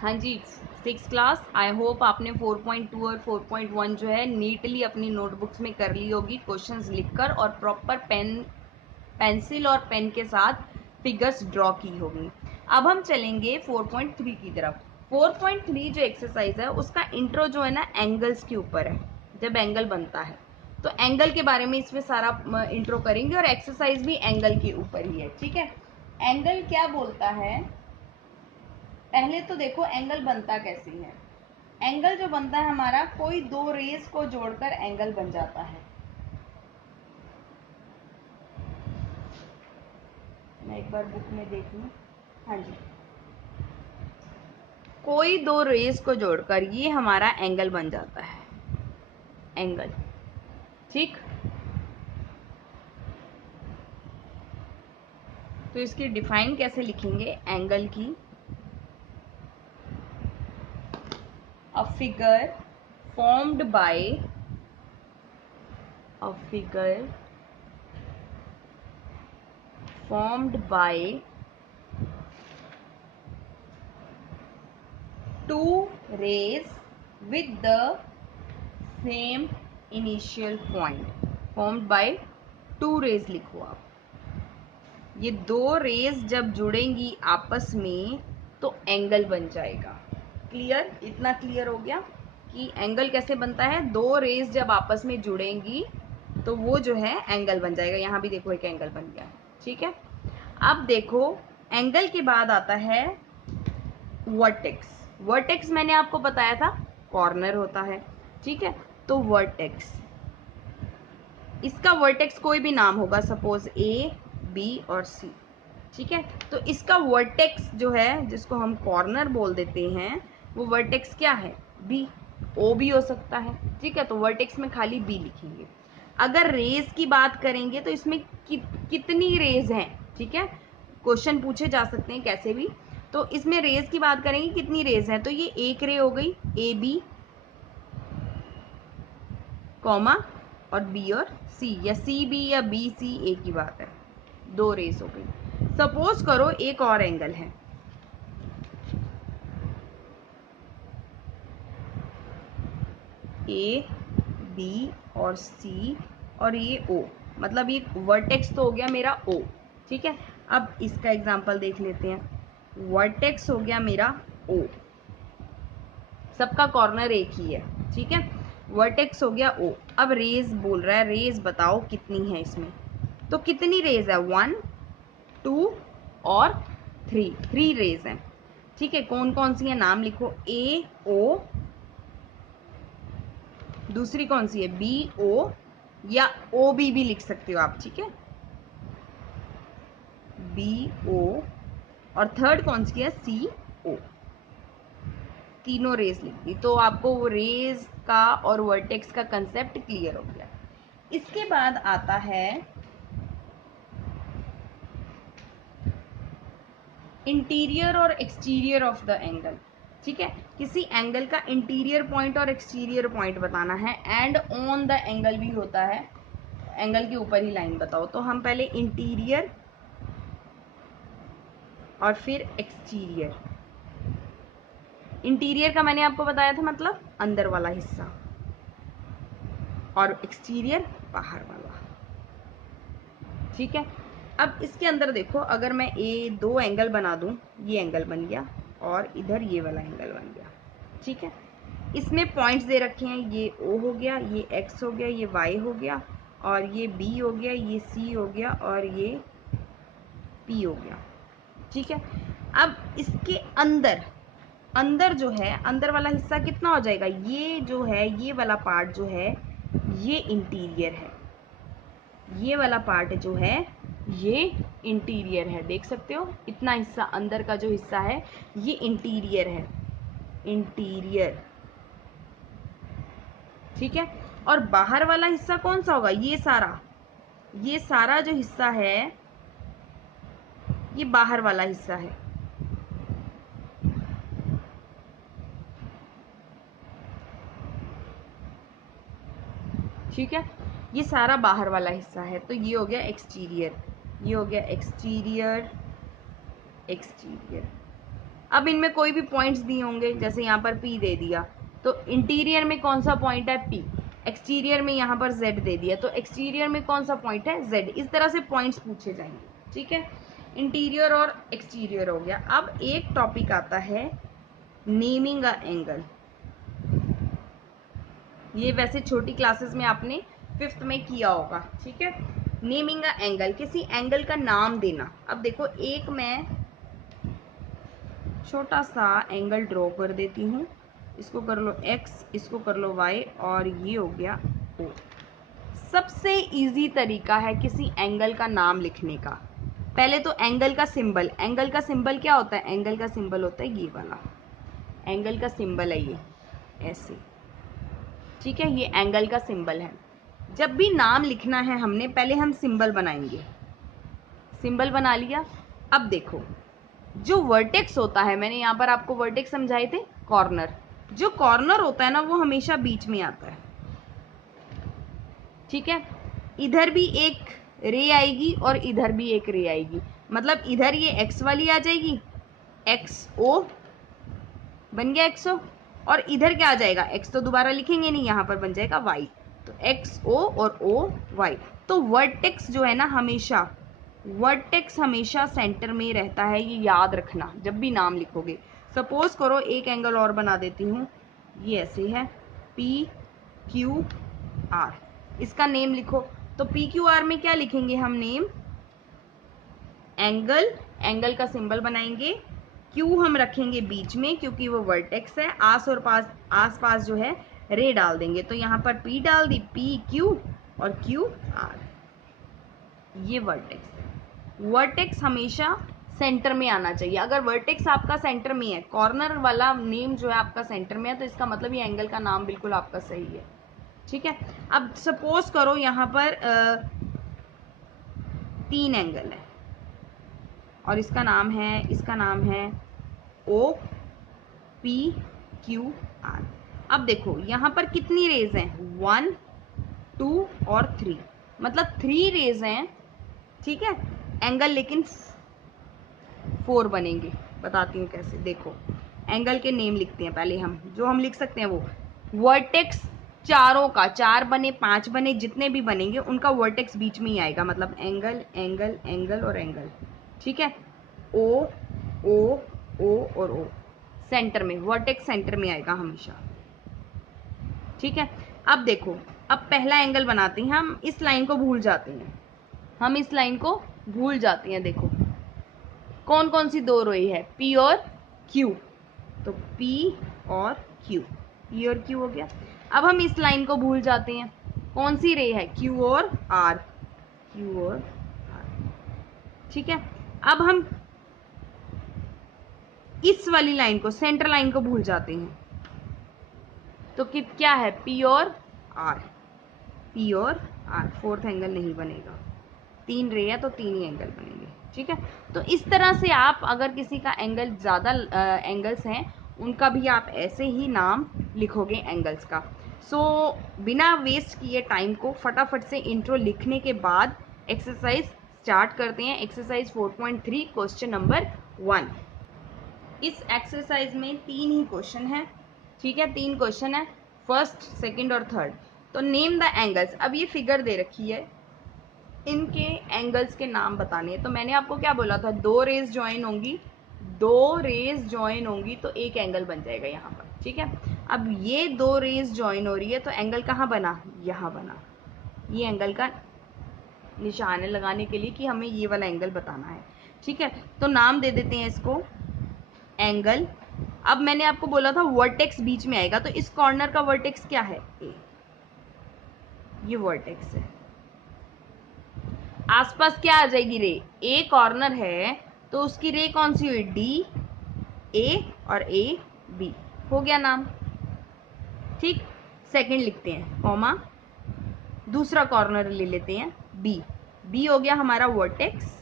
हाँ जी, 6 class. I hope आपने 4.2 और 4.1 जो है नीटली अपनी नोटबुक्स में कर ली होगी, क्वेश्चंस लिखकर और प्रॉपर पेंसिल और पेन के साथ फिगर्स ड्रॉ की होगी। अब हम चलेंगे 4.3 की तरफ। 4.3 जो एक्सरसाइज है उसका इंट्रो जो है ना एंगल्स के ऊपर है, जब एंगल बनता है तो एंगल के बारे में इसमें सारा इंट्रो करेंगे और एक्सरसाइज भी एंगल के ऊपर ही है। ठीक है, एंगल क्या बोलता है, पहले तो देखो एंगल बनता कैसे है। एंगल जो बनता है हमारा, कोई दो रेज को जोड़कर एंगल बन जाता है। मैं एक बार बुक में देख लूं। हाँ जी, कोई दो रेज को जोड़कर ये हमारा एंगल बन जाता है, एंगल। ठीक, तो इसकी डिफाइन कैसे लिखेंगे एंगल की। A figure formed by a figure formed by two rays with the same initial point। formed by two rays लिखो आप। ये दो रेज जब जुड़ेंगी आपस में तो एंगल बन जाएगा। क्लियर, इतना क्लियर हो गया कि एंगल कैसे बनता है। दो रेज जब आपस में जुड़ेंगी तो वो जो है एंगल बन जाएगा। यहां भी देखो एक एंगल बन गया। ठीक है, अब देखो एंगल के बाद आता है वर्टेक्स। वर्टेक्स मैंने आपको बताया था कॉर्नर होता है। ठीक है, तो वर्टेक्स, इसका वर्टेक्स कोई भी नाम होगा, सपोज ए, बी और सी। ठीक है, तो इसका वर्टेक्स जो है जिसको हम कॉर्नर बोल देते हैं वो वर्टेक्स क्या है, बी। ओ भी हो सकता है। ठीक है, तो वर्टेक्स में खाली बी लिखेंगे। अगर रेज की बात करेंगे तो इसमें कितनी रेज हैं। ठीक है, क्वेश्चन पूछे जा सकते हैं कैसे भी। तो इसमें रेज की बात करेंगे कितनी रेज है, तो ये एक रे हो गई ए बी कॉमा और बी और सी, या सी बी या बी सी एक ही बात है, दो रेस हो गई। सपोज करो एक और एंगल है, ए बी और सी और ये ओ, मतलब ये वर्टेक्स तो हो गया मेरा ओ। ठीक है, अब इसका एग्जांपल देख लेते हैं। वर्टेक्स हो गया मेरा ओ, सबका कॉर्नर एक ही है। ठीक है, वर्टेक्स हो गया ओ। अब रेज बोल रहा है, रेज बताओ कितनी है इसमें, तो कितनी रेज है, 1 2 और 3, 3 रेज हैं। ठीक है, कौन कौन सी है नाम लिखो, ए ओ, दूसरी कौन सी है बी ओ, या ओ बी भी लिख सकते हो आप। ठीक है, बी ओ, और थर्ड कौन सी है, सी ओ। तीनों रेज लिख दी, तो आपको वो रेज का और वर्टेक्स का कंसेप्ट क्लियर हो गया। इसके बाद आता है इंटीरियर और एक्सटीरियर ऑफ द एंगल। ठीक है, किसी एंगल का इंटीरियर पॉइंट और एक्सटीरियर पॉइंट बताना है, एंड ऑन द एंगल भी होता है, एंगल के ऊपर ही लाइन बताओ। तो हम पहले इंटीरियर और फिर एक्सटीरियर। इंटीरियर का मैंने आपको बताया था मतलब अंदर वाला हिस्सा, और एक्सटीरियर बाहर वाला। ठीक है, अब इसके अंदर देखो, अगर मैं दो एंगल बना दूं, ये एंगल बन गया और इधर ये वाला एंगल बन गया। ठीक है, इसमें पॉइंट्स दे रखे हैं, ये ओ हो गया, ये एक्स हो गया, ये वाई हो गया, और ये बी हो गया, ये सी हो गया, और ये पी हो गया। ठीक है, अब इसके अंदर, अंदर जो है अंदर वाला हिस्सा कितना हो जाएगा, ये जो है ये वाला पार्ट जो है ये इंटीरियर है, ये वाला पार्ट जो है ये इंटीरियर है। देख सकते हो इतना हिस्सा अंदर का जो हिस्सा है ये इंटीरियर है, इंटीरियर। ठीक है, और बाहर वाला हिस्सा कौन सा होगा, ये सारा जो हिस्सा है ये बाहर वाला हिस्सा है। ठीक है, ये सारा बाहर वाला हिस्सा है, तो ये हो गया एक्सटीरियर, ये हो गया एक्सटीरियर, एक्सटीरियर। अब इनमें कोई भी पॉइंट्स दिए होंगे, जैसे यहाँ पर P दे दिया तो इंटीरियर में कौन सा पॉइंट है P, एक्सटीरियर में यहाँ पर Z दे दिया तो एक्सटीरियर में कौन सा पॉइंट है Z। इस तरह से पॉइंट्स पूछे जाएंगे, ठीक है। इंटीरियर और एक्सटीरियर हो गया। अब एक टॉपिक आता है नेमिंग अ एंगल। ये वैसे छोटी क्लासेस में आपने 5th में किया होगा, ठीक है। नेमिंग अ एंगल, किसी एंगल का नाम देना। अब देखो एक मैं छोटा सा एंगल ड्रॉ कर देती हूँ, इसको कर लो x, इसको कर लो y, और ये हो गया O। सबसे इजी तरीका है किसी एंगल का नाम लिखने का। पहले तो एंगल का सिंबल, एंगल का सिंबल क्या होता है, एंगल का सिंबल होता है ये वाला, एंगल का सिंबल है ये ऐसे, ठीक है। ये एंगल का सिंबल है। जब भी नाम लिखना है हमने, पहले हम सिंबल बनाएंगे। सिंबल बना लिया। अब देखो जो वर्टेक्स होता है, मैंने यहाँ पर आपको वर्टेक्स समझाए थे, कॉर्नर। जो कॉर्नर होता है ना वो हमेशा बीच में आता है, ठीक है। इधर भी एक रे आएगी और इधर भी एक रे आएगी, मतलब इधर ये एक्स वाली आ जाएगी, एक्स ओ बन गया एक्स ओ, और इधर क्या आ जाएगा, एक्स तो दोबारा लिखेंगे नहीं, यहाँ पर बन जाएगा वाई, तो एक्स ओ और ओ वाई। तो वर्टेक्स जो है ना, हमेशा वर्टेक्स हमेशा सेंटर में रहता है, ये याद रखना जब भी नाम लिखोगे। सपोज करो एक एंगल और बना देती हूँ, ये ऐसे है पी क्यू आर, इसका नेम लिखो। तो पी क्यू आर में क्या लिखेंगे हम नेम, एंगल, एंगल का सिंबल बनाएंगे, क्यू हम रखेंगे बीच में क्योंकि वो वर्टेक्स है, आस पास जो है रे डाल देंगे, तो यहाँ पर पी डाल दी, पी क्यू और क्यू आर, ये वर्टेक्स है। वर्टेक्स हमेशा सेंटर में आना चाहिए। अगर वर्टेक्स आपका सेंटर में है, कॉर्नर वाला नेम जो है आपका सेंटर में है, तो इसका मतलब ये एंगल का नाम बिल्कुल आपका सही है, ठीक है। अब सपोज करो यहाँ पर 3 एंगल है और इसका नाम है ओ पी क्यू आर। अब देखो यहाँ पर कितनी रेज हैं, 1 2 और 3, मतलब 3 रेज हैं, ठीक है। एंगल लेकिन 4 बनेंगे, बताती हूँ कैसे। देखो एंगल के नेम लिखते हैं पहले हम, जो हम लिख सकते हैं वो वर्टेक्स चारों का, 4 बने 5 बने जितने भी बनेंगे उनका वर्टेक्स बीच में ही आएगा, मतलब एंगल एंगल एंगल और एंगल, ठीक है। ओ ओ ओ और ओ सेंटर में, वर्टेक्स सेंटर में आएगा हमेशा, ठीक है। अब देखो, अब पहला एंगल बनाते हैं, हम इस लाइन को भूल जाते हैं, हम इस लाइन को भूल जाते हैं। देखो कौन कौन सी 2 रोई है, P और Q, तो P और Q, P और Q हो गया। अब हम इस लाइन को भूल जाते हैं, कौन सी रे है, Q और R, Q और R, ठीक है। अब हम इस वाली लाइन को, सेंटर लाइन को भूल जाते हैं, तो क्या है, P और R, P और R, 4th एंगल नहीं बनेगा, 3 रे है तो 3 ही एंगल बनेंगे, ठीक है। तो इस तरह से आप अगर किसी का एंगल ज़्यादा एंगल्स हैं उनका भी आप ऐसे ही नाम लिखोगे एंगल्स का। सो बिना वेस्ट किए टाइम को फटाफट से इंट्रो लिखने के बाद एक्सरसाइज स्टार्ट करते हैं। Exercise 4.3 question number 1। इस एक्सरसाइज में 3 ही क्वेश्चन है, ठीक है, 3 क्वेश्चन है, फर्स्ट सेकंड और थर्ड। तो नेम द एंगल्स। अब ये फिगर दे रखी है, इनके एंगल्स के नाम बताने हैं। तो मैंने आपको क्या बोला था, 2 रेज ज्वाइन होंगी, 2 रेज ज्वाइन होंगी तो एक एंगल बन जाएगा यहाँ पर, ठीक है। अब ये 2 रेज ज्वाइन हो रही है तो एंगल कहाँ बना, यहाँ बना। ये एंगल का निशान है लगाने के लिए कि हमें ये वाला एंगल बताना है, ठीक है। तो नाम दे देते हैं इसको एंगल। अब मैंने आपको बोला था वर्टेक्स बीच में आएगा, तो इस कॉर्नर का वर्टेक्स क्या है, ए, ये वर्टेक्स है। आसपास क्या आ जाएगी रे, ए कॉर्नर है तो उसकी रे कौन सी हुई, डी, ए और ए बी, हो गया नाम, ठीक। सेकंड लिखते हैं कॉमा, दूसरा कॉर्नर ले लेते हैं बी, बी हो गया हमारा वर्टेक्स,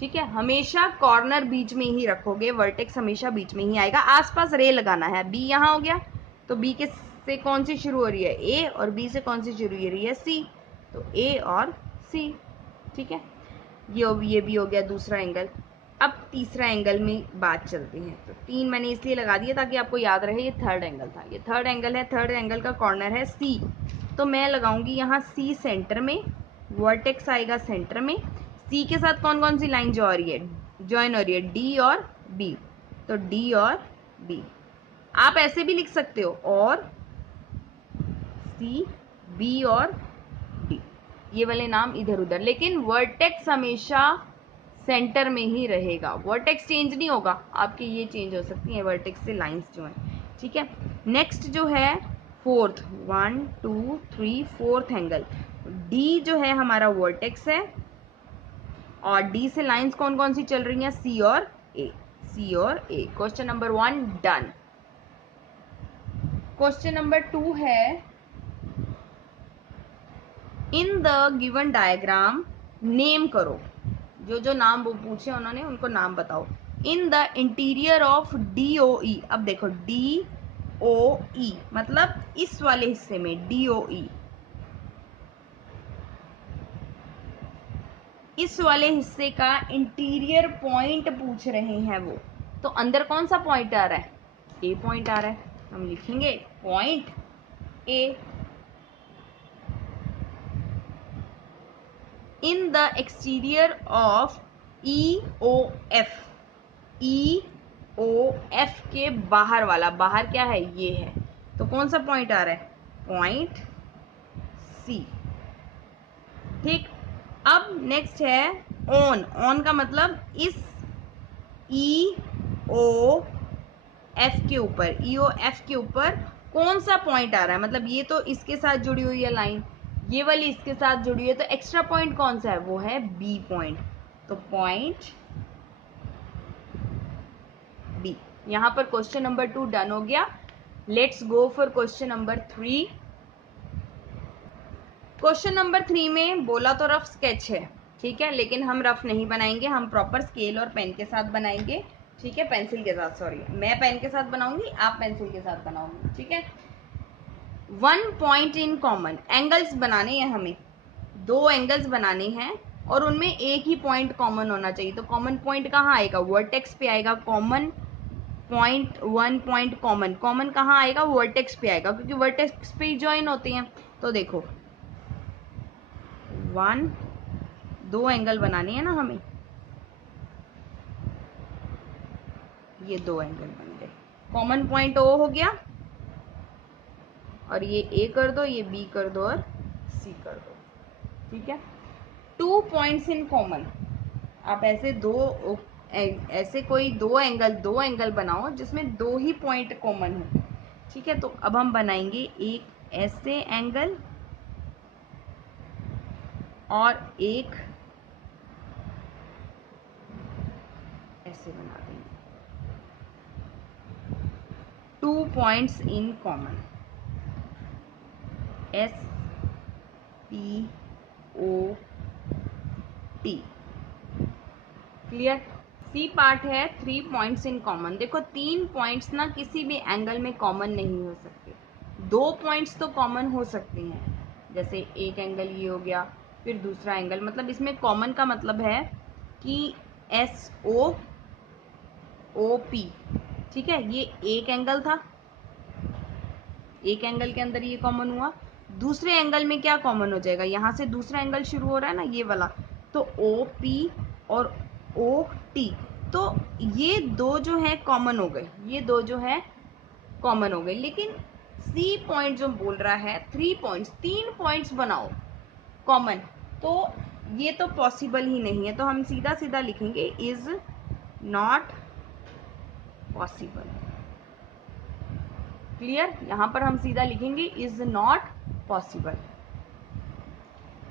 ठीक है। हमेशा कॉर्नर बीच में ही रखोगे, वर्टेक्स हमेशा बीच में ही आएगा, आसपास रे लगाना है। बी यहाँ हो गया तो बी के से कौन सी शुरू हो रही है, ए, और बी से कौन सी शुरू हो रही है, सी, तो ए और सी, ठीक है। ये भी हो गया दूसरा एंगल। अब तीसरा एंगल में बात चलती है। तो 3 मैंने इसलिए लगा दिया ताकि आपको याद रहे ये थर्ड एंगल था। ये थर्ड एंगल है, थर्ड एंगल का कॉर्नर है सी। तो मैं लगाऊंगी यहाँ सी सेंटर में, वर्टेक्स आएगा सेंटर में। सी के साथ कौन कौन सी लाइन ज्वाइन हो रही है, डी और बी। तो डी और बी आप ऐसे भी लिख सकते हो, और सी, बी और डी, ये वाले नाम इधर उधर, लेकिन वर्टेक्स हमेशा सेंटर में ही रहेगा। वर्टेक्स चेंज नहीं होगा, आपके ये चेंज हो सकती है वर्टेक्स से लाइंस जो हैं, ठीक है। नेक्स्ट जो है फोर्थ, 1 2 3 फोर्थ एंगल, डी जो है हमारा वर्टेक्स है, और डी से लाइंस कौन कौन सी चल रही हैं, सी और ए, सी और A. Question number 1 done. Question number 2 है, in the given diagram name करो। जो जो नाम वो पूछे उन्होंने उनको नाम बताओ। In the interior of DOE, अब देखो DOE मतलब इस वाले हिस्से में DOE, इस वाले हिस्से का इंटीरियर पॉइंट पूछ रहे हैं वो। तो अंदर कौन सा पॉइंट आ रहा है, ए पॉइंट आ रहा है, हम लिखेंगे point A. In the exterior of EOF, EOF के बाहर वाला, बाहर क्या है, ये है, तो कौन सा पॉइंट आ रहा है, पॉइंट सी। ठीक, अब नेक्स्ट है ऑन। ऑन का मतलब इस EOF के ऊपर, EOF के ऊपर कौन सा पॉइंट आ रहा है, मतलब ये तो इसके साथ जुड़ी हुई है लाइन, ये वाली इसके साथ जुड़ी हुई है, तो एक्स्ट्रा पॉइंट कौन सा है, वो है बी पॉइंट। तो पॉइंट बी। यहां पर क्वेश्चन नंबर 2 डन हो गया। Let's go for question number 3। Question number 3 में बोला तो रफ स्केच है, ठीक है, लेकिन हम रफ नहीं बनाएंगे, हम प्रॉपर स्केल और पेन के साथ बनाएंगे, ठीक है, पेंसिल के साथ, सॉरी, मैं पेन के साथ बनाऊंगी, आप पेंसिल के साथ बनाओगे, ठीक है। 1 पॉइंट इन कॉमन, एंगल्स बनाने हैं हमें, 2 एंगल्स बनाने हैं और उनमें एक ही पॉइंट कॉमन होना चाहिए। तो कॉमन पॉइंट कहाँ आएगा, वर्टेक्स पे आएगा। Common point, 1 point common, common कहाँ आएगा, वर्टेक्स पे आएगा, क्योंकि वर्टेक्स पे ही ज्वाइन होते हैं। तो देखो 1, 2 एंगल बनाने हैं ना हमें, ये 2 एंगल बन गए। कॉमन पॉइंट ओ हो गया, और ये ए कर दो, ये बी कर दो और सी कर दो, ठीक है। 2 पॉइंट्स इन कॉमन, आप ऐसे कोई दो एंगल बनाओ जिसमें 2 ही पॉइंट कॉमन हो, ठीक है। तो अब हम बनाएंगे एक ऐसे एंगल और एक ऐसे बना देंगे। 2 पॉइंट्स इन कॉमन, SPOT, क्लियर। सी पार्ट है 3 पॉइंट्स इन कॉमन। देखो 3 पॉइंट्स ना किसी भी एंगल में कॉमन नहीं हो सकते, 2 पॉइंट्स तो कॉमन हो सकते हैं, जैसे एक एंगल ये हो गया, फिर दूसरा एंगल, मतलब इसमें कॉमन का मतलब है कि SOOP, ठीक है। ये एक एंगल था, एक एंगल के अंदर ये कॉमन हुआ, दूसरे एंगल में क्या कॉमन हो जाएगा, यहां से दूसरा एंगल शुरू हो रहा है ना, ये वाला, तो OP और OT, तो ये दो जो है कॉमन हो गए, ये दो जो है कॉमन हो गए। लेकिन सी पॉइंट जो बोल रहा है 3 पॉइंट्स, 3 पॉइंट्स बनाओ कॉमन, तो ये तो पॉसिबल ही नहीं है। तो हम सीधा सीधा लिखेंगे इज नॉट पॉसिबल, क्लियर। यहां पर हम सीधा लिखेंगे इज नॉट पॉसिबल।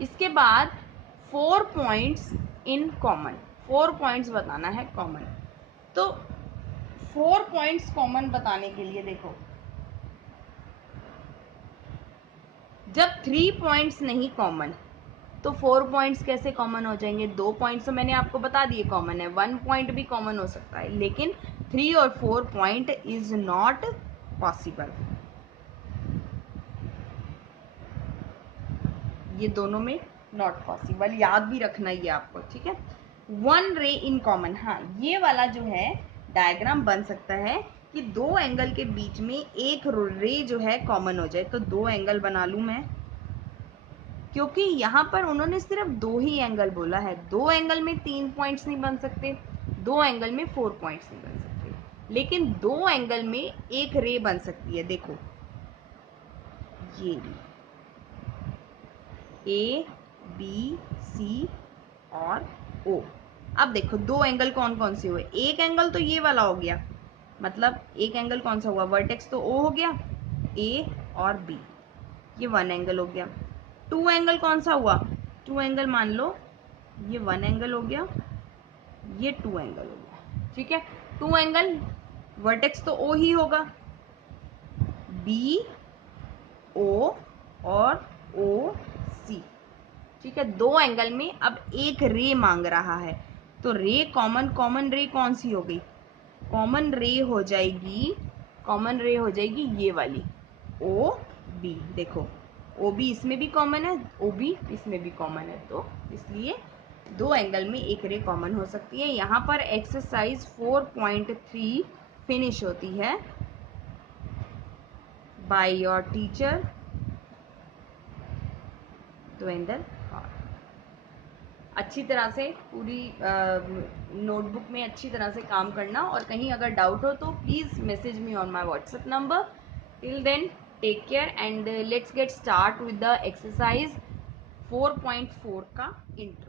इसके बाद 4 पॉइंट्स इन कॉमन, 4 पॉइंट्स बताना है कॉमन। तो 4 पॉइंट्स कॉमन बताने के लिए देखो, जब 3 पॉइंट्स नहीं कॉमन तो 4 पॉइंट्स कैसे कॉमन हो जाएंगे। 2 पॉइंट्स तो मैंने आपको बता दिए कॉमन है, 1 पॉइंट भी कॉमन हो सकता है, लेकिन 3 और 4 पॉइंट इज नॉट पॉसिबल, ये दोनों में नॉट पॉसिबल, याद भी रखना ये आपको, ठीक है। वन रे इन कॉमन। हाँ, ये वाला जो है डायग्राम बन सकता है कि दो एंगल के बीच में एक रे जो है कॉमन हो जाए। तो दो एंगल बना लूं मैं, क्योंकि यहाँ पर उन्होंने सिर्फ दो ही एंगल बोला है। दो एंगल में 3 पॉइंट्स नहीं बन सकते, दो एंगल में 4 पॉइंट्स नहीं बन सकते, लेकिन दो एंगल में एक रे बन सकती है। देखो ये रे, ए बी सी और ओ। अब देखो दो एंगल कौन कौन से हुए। एक एंगल तो ये वाला हो गया, मतलब एक एंगल कौन सा हुआ, वर्टेक्स तो ओ हो गया, ए और बी, ये वन एंगल हो गया। टू एंगल कौन सा हुआ, टू एंगल मान लो ये वन एंगल हो गया, ये टू एंगल हो गया। ठीक है, टू एंगल वर्टेक्स तो ओ ही होगा, बी ओ और ओ सी। ठीक है, दो एंगल में अब एक रे मांग रहा है, तो रे कॉमन रे कौन सी हो गई, कॉमन रे हो जाएगी, कॉमन रे हो जाएगी ये वाली ओ बी। देखो ओ बी इसमें भी कॉमन है, ओ बी इसमें भी कॉमन है, तो इसलिए दो एंगल में एक रे कॉमन हो सकती है। यहाँ पर एक्सरसाइज 4.3 फिनिश होती है by your teacher Devendra Kaur. अच्छी तरह से पूरी नोटबुक में अच्छी तरह से काम करना, और कहीं अगर डाउट हो तो please message me on my WhatsApp number. Till then take care and let's get start with the exercise 4.4 का इंट्रो।